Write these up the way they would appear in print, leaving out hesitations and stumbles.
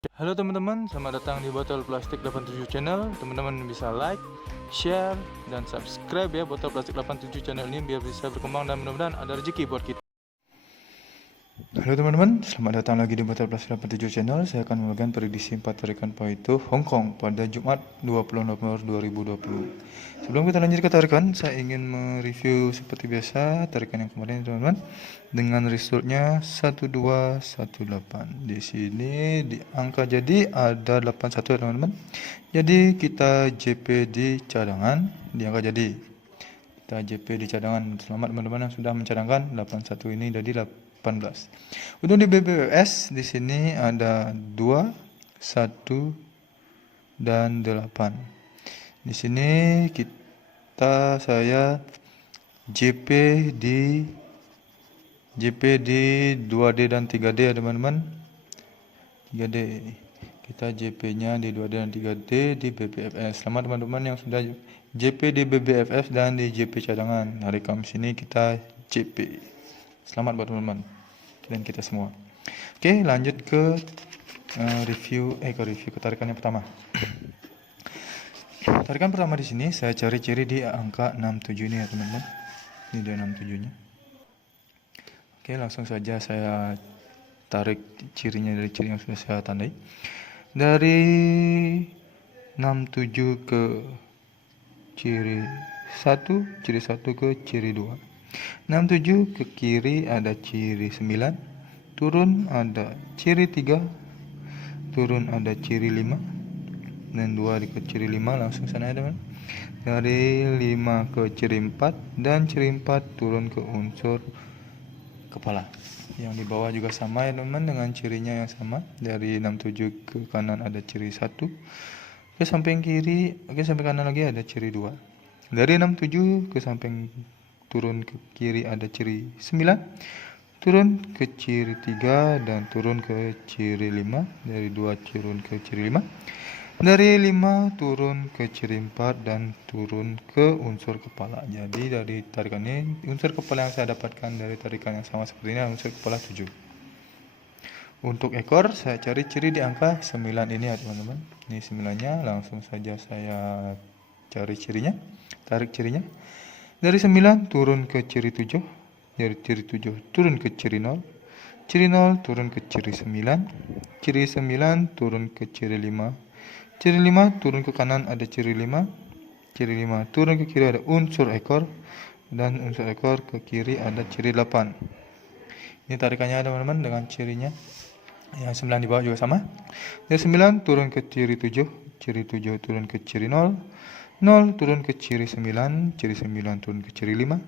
Halo teman-teman, selamat datang di Botol Plastik 87 Channel. Teman-teman bisa like, share, dan subscribe ya Botol Plastik 87 Channel ini biar bisa berkembang dan mudah-mudahan ada rezeki buat kita. Halo teman-teman, selamat datang lagi di Botol Plastik 87 Channel. Saya akan membagikan prediksi 4 tarikan Paito Hong Kong pada Jumat 20 November 2020. Sebelum kita lanjut ke tarikan, saya ingin mereview seperti biasa tarikan yang kemarin teman-teman dengan resultnya 1218. Di sini di angka jadi ada 81 teman-teman. Jadi kita JP di cadangan di angka jadi. Kita JP di cadangan. Selamat teman-teman yang sudah mencadangkan 81 ini jadi 18. Untuk di BBFS di sini ada 2, 1 dan 8. Di sini saya JP di 2D dan 3D ya teman-teman. 3D. Kita JP-nya di 2D dan 3D di BBFS. Selamat teman-teman yang sudah JP di BBFS dan di JP cadangan. Hari Kamis ini kita JP. Selamat buat teman-teman dan kita semua. Oke, lanjut ke review ketarikan yang pertama. Tarikan pertama di sini saya cari ciri di angka 67 ini ya teman-teman. Ini dia 67-nya. Oke, langsung saja saya tarik cirinya dari ciri yang sudah saya tandai. Dari 67 ke ciri 1, ciri 1 ke ciri 2. 67 ke kiri ada ciri 9, turun ada ciri 3, turun ada ciri 5, dan 2 ke ciri 5 langsung sana ya teman. Dari 5 ke ciri 4 dan ciri 4 turun ke unsur kepala. Yang di bawah juga sama ya teman dengan cirinya yang sama. Dari 67 ke kanan ada ciri 1, ke samping kiri, sampai kanan lagi ada ciri 2. Dari 67 ke samping turun ke kiri ada ciri 9, turun ke ciri 3 dan turun ke ciri 5. Dari 2 turun ke ciri 5. Dari 5 turun ke ciri 4 dan turun ke unsur kepala. Jadi dari tarikan ini unsur kepala yang saya dapatkan dari tarikan yang sama seperti ini unsur kepala 7. Untuk ekor saya cari ciri di angka 9 ini ya teman-teman. Ini 9-nya, langsung saja saya cari cirinya, tarik cirinya. Dari 9 turun ke ciri 7, dari ciri 7 turun ke ciri 0, ciri 0 turun ke ciri 9, ciri 9 turun ke ciri 5, ciri 5 turun ke kanan ada ciri 5, ciri 5 turun ke kiri ada unsur ekor, dan unsur ekor ke kiri ada ciri 8. Ini tarikannya teman-teman dengan cirinya. Yang 9 di bawah juga sama. Dari 9 turun ke ciri 7, ciri 7 turun ke ciri 0, 0 turun ke ciri 9, ciri 9 turun ke ciri 5,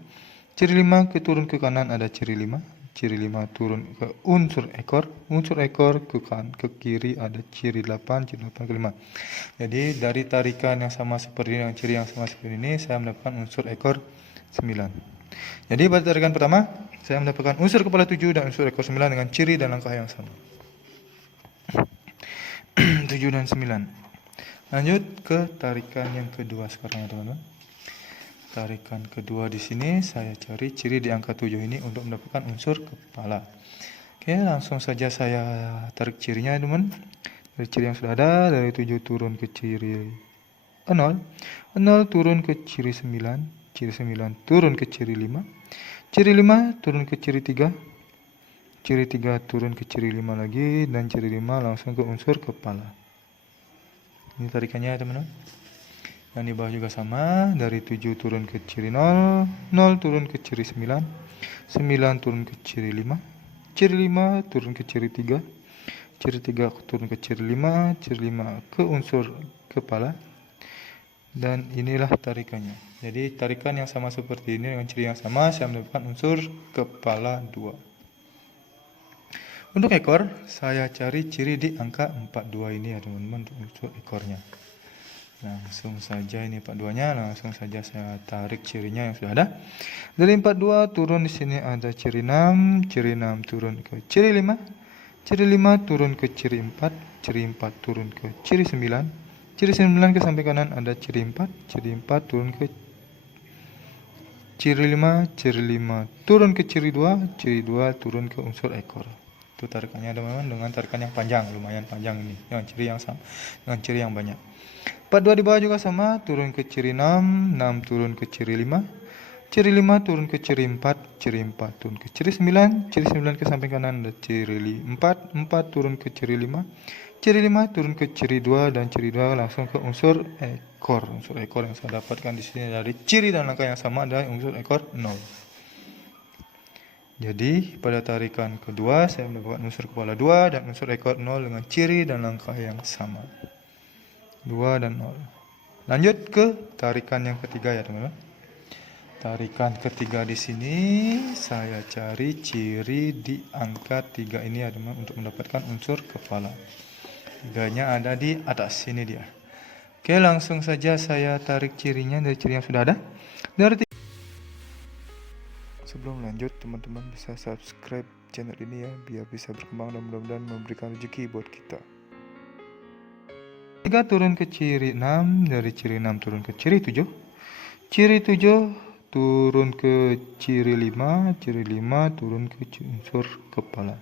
ciri 5 turun ke kanan ada ciri 5, ciri 5 turun ke unsur ekor ke kiri ada ciri 8, ciri 8 ke 5. Jadi dari tarikan yang sama seperti ini, ciri yang sama seperti ini, saya mendapatkan unsur ekor 9. Jadi pada tarikan pertama, saya mendapatkan unsur kepala 7 dan unsur ekor 9 dengan ciri dan langkah yang sama. 7 dan 9. Lanjut ke tarikan yang kedua sekarang ya teman-teman. Tarikan kedua di sini saya cari ciri di angka 7 ini untuk mendapatkan unsur kepala. Oke, langsung saja saya tarik cirinya teman. Dari ciri yang sudah ada, dari 7 turun ke ciri 0, 0 turun ke ciri 9, ciri 9 turun ke ciri 5, ciri 5 turun ke ciri 3, ciri 3 turun ke ciri 5 lagi, dan ciri 5 langsung ke unsur kepala. Ini tarikannya teman-teman. Yang di bawah juga sama. Dari 7 turun ke ciri 0, 0 turun ke ciri 9, 9 turun ke ciri 5, ciri 5 turun ke ciri 3, ciri 3 turun ke ciri 5, ciri 5 ke unsur kepala. Dan inilah tarikannya. Jadi tarikan yang sama seperti ini dengan ciri yang sama, saya mendapatkan unsur kepala 2. Untuk ekor, saya cari ciri di angka 42 ini ya teman-teman untuk unsur ekornya. Langsung saja ini 42-nya, langsung saja saya tarik cirinya yang sudah ada. Dari 42 turun di sini ada ciri 6, ciri 6 turun ke ciri 5, ciri 5 turun ke ciri 4, ciri 4 turun ke ciri 9, ciri 9 ke samping kanan ada ciri 4, ciri 4 turun ke ciri 5, ciri 5 turun ke ciri 2, ciri 2 turun ke unsur ekor. Itu tarikannya teman-teman, dengan tarikan yang panjang, lumayan panjang ini, dengan ciri yang sama, dengan ciri yang banyak. 42 di bawah juga sama, turun ke ciri 6, 6 turun ke ciri 5, ciri 5 turun ke ciri 4, ciri 4 turun ke ciri 9, ciri 9 ke samping kanan ada ciri 4, 4 turun ke ciri 5, ciri 5 turun ke ciri 2, dan ciri 2 langsung ke unsur ekor. Unsur ekor yang saya dapatkan di sini dari ciri dan langkah yang sama adalah unsur ekor 0. Jadi pada tarikan kedua saya mendapatkan unsur kepala 2 dan unsur ekor 0 dengan ciri dan langkah yang sama. 2 dan 0. Lanjut ke tarikan yang ketiga ya teman-teman. Tarikan ketiga di sini saya cari ciri di angka 3 ini ya teman-teman untuk mendapatkan unsur kepala. Tiganya ada di atas, ini dia. Oke, langsung saja saya tarik cirinya dari ciri yang sudah ada. Sebelum lanjut, teman-teman bisa subscribe channel ini ya, biar bisa berkembang dan mudah-mudahan memberikan rezeki buat kita. 3 turun ke ciri 6, dari ciri 6 turun ke ciri 7. Ciri 7 turun ke ciri 5, ciri 5 turun ke unsur kepala.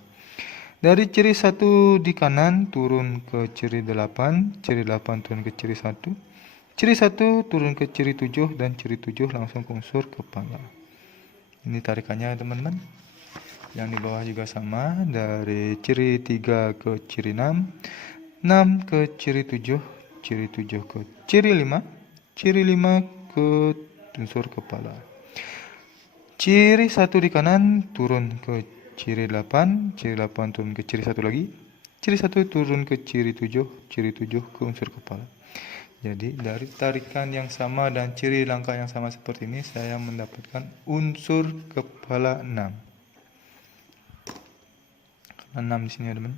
Dari ciri 1 di kanan turun ke ciri 8, ciri 8 turun ke ciri 1, ciri 1 turun ke ciri 7, dan ciri 7 langsung ke unsur kepala. Ini tarikannya teman-teman. Yang di bawah juga sama, dari ciri 3 ke ciri 6, 6 ke ciri 7, ciri 7 ke ciri 5, ciri 5 ke unsur kepala. Ciri 1 di kanan turun ke ciri 8, ciri 8 turun ke ciri 1 lagi, ciri 1 turun ke ciri 7, ciri 7 ke unsur kepala. Jadi dari tarikan yang sama dan ciri langkah yang sama seperti ini, saya mendapatkan unsur kepala 6. 6 di sini ya teman.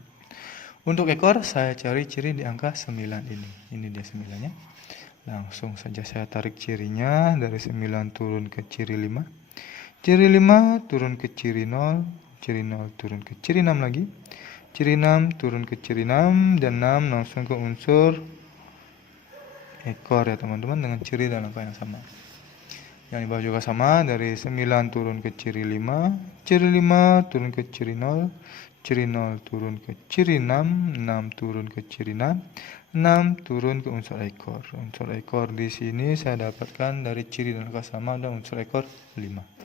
Untuk ekor saya cari ciri di angka 9 ini. Ini dia 9-nya. Langsung saja saya tarik cirinya, dari 9 turun ke ciri 5. Ciri 5 turun ke ciri 0, ciri 0 turun ke ciri 6 lagi, ciri 6 turun ke ciri 6, dan 6 langsung ke unsur ekor ya teman-teman, dengan ciri dan langkah yang sama. Yang di bawah juga sama, dari 9 turun ke ciri 5, ciri 5 turun ke ciri 0, ciri 0 turun ke ciri 6, 6 turun ke ciri 6, 6 turun ke unsur ekor. Unsur ekor di sini saya dapatkan dari ciri dan langkah sama dan unsur ekor 5.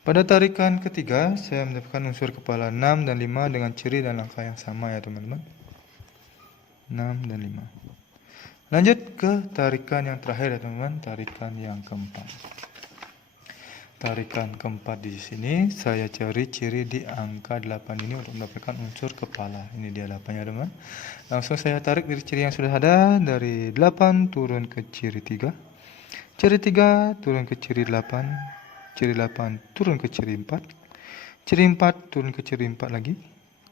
Pada tarikan ketiga, saya mendapatkan unsur kepala 6 dan 5 dengan ciri dan langkah yang sama ya teman-teman. 6 dan 5. Lanjut ke tarikan yang terakhir ya teman-teman, tarikan yang keempat. Tarikan keempat di sini saya cari ciri di angka 8 ini untuk mendapatkan unsur kepala. Ini dia 8-nya teman-teman. Langsung saya tarik dari ciri yang sudah ada, dari 8 turun ke ciri 3. Ciri 3 turun ke ciri 8. Ciri 8 turun ke ciri 4, ciri 4 turun ke ciri 4 lagi,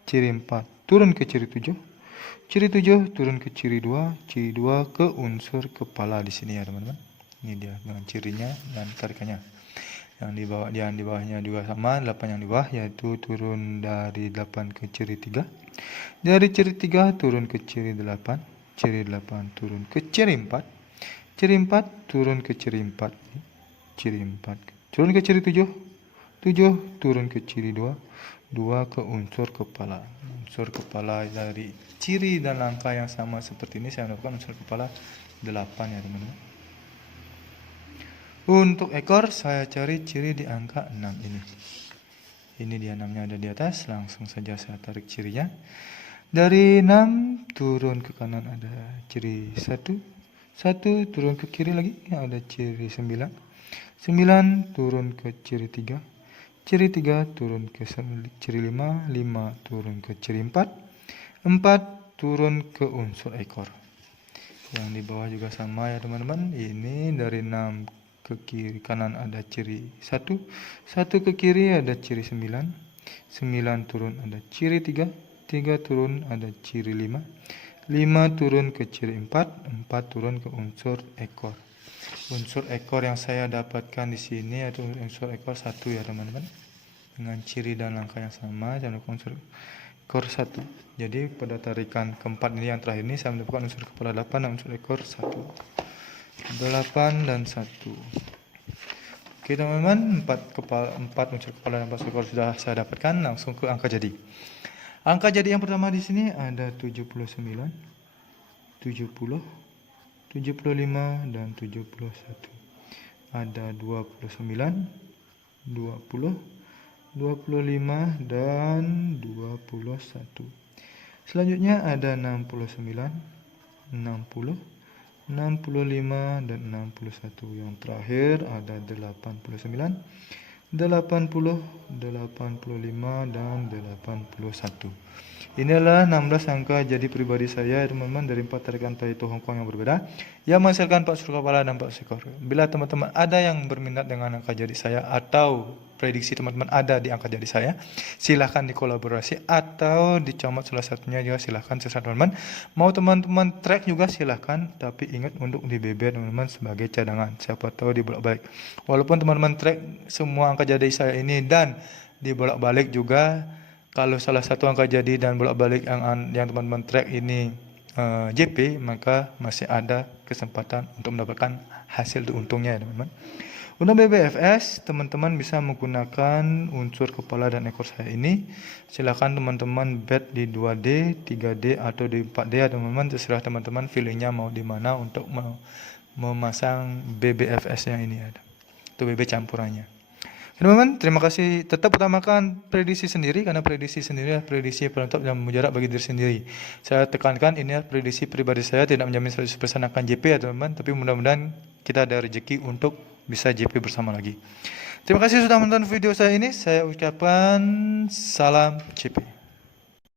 ciri 4 turun ke ciri 7, ciri 7 turun ke ciri 2, ciri 2 ke unsur kepala di sini ya teman-teman. Ini dia dengan cirinya dan tarikannya. Yang di bawahnya juga sama, 8 yang di bawah, yaitu turun dari 8 ke ciri 3. Dari ciri 3 turun ke ciri 8, ciri 8 turun ke ciri 4, ciri 4 turun ke ciri 4, ciri 4 turun ke ciri 7, 7 turun ke ciri 2, 2 ke unsur kepala. Unsur kepala dari ciri dan langkah yang sama seperti ini, saya mendapatkan unsur kepala 8 ya teman-teman. Untuk ekor saya cari ciri di angka 6 ini. Ini dia 6-nya ada di atas, langsung saja saya tarik cirinya. Dari 6 turun ke kanan ada ciri 1, 1 turun ke kiri lagi ada ciri 9. 9 turun ke ciri 3, ciri 3 turun ke ciri 5, 5 turun ke ciri 4, 4 turun ke unsur ekor. Yang di bawah juga sama ya teman-teman. Ini dari 6 ke kiri kanan ada ciri 1, 1 ke kiri ada ciri 9, 9 turun ada ciri 3, 3 turun ada ciri 5, 5 turun ke ciri 4, 4 turun ke unsur ekor. Unsur ekor yang saya dapatkan di sini yaitu unsur ekor 1 ya teman-teman. Dengan ciri dan langkah yang sama, saya mendapatkan unsur ekor 1. Jadi pada tarikan keempat ini yang terakhir ini saya mendapatkan unsur kepala 8 dan unsur ekor 1. 8 dan 1. Oke teman-teman, 4 unsur kepala dan 4 skor sudah saya dapatkan. Langsung ke angka jadi. Angka jadi yang pertama di sini ada 79, 70, 75 dan 71. Ada 29, 20, 25 dan 21. Selanjutnya ada 69, 60, 65 dan 61. Yang terakhir ada 89, 80, 85 dan 81. Inilah 16 angka jadi pribadi saya teman-teman dari 4 tarikan Taito Hong Kong yang berbeda yang menghasilkan 4 unsur kepala dan 4 ekor. Bila teman-teman ada yang berminat dengan angka jadi saya atau prediksi teman-teman ada di angka jadi saya, silahkan dikolaborasi atau dicomot salah satunya juga silahkan terserah teman-teman. Mau teman-teman track juga silahkan, tapi ingat untuk di BB teman-teman sebagai cadangan, siapa tahu dibolak-balik. Walaupun teman-teman track semua angka jadi saya ini dan dibolak-balik juga, kalau salah satu angka jadi dan bolak-balik yang teman-teman track ini JP, maka masih ada kesempatan untuk mendapatkan hasil untungnya ya teman-teman. Untuk BBFS, teman-teman bisa menggunakan unsur kepala dan ekor saya ini. Silakan teman-teman bet di 2D, 3D atau di 4D ya teman-teman. Terserah teman-teman feelingnya mau di mana untuk memasang BBFS-nya ini ada. Itu BB campurannya. Teman-teman, terima kasih. Tetap utamakan prediksi sendiri karena prediksi sendiri adalah prediksi penentu dan mujarab bagi diri sendiri. Saya tekankan ini adalah prediksi pribadi saya, tidak menjamin 100% akan JP ya teman-teman, tapi mudah-mudahan kita ada rezeki untuk bisa JP bersama lagi. Terima kasih sudah menonton video saya ini. Saya ucapkan salam JP.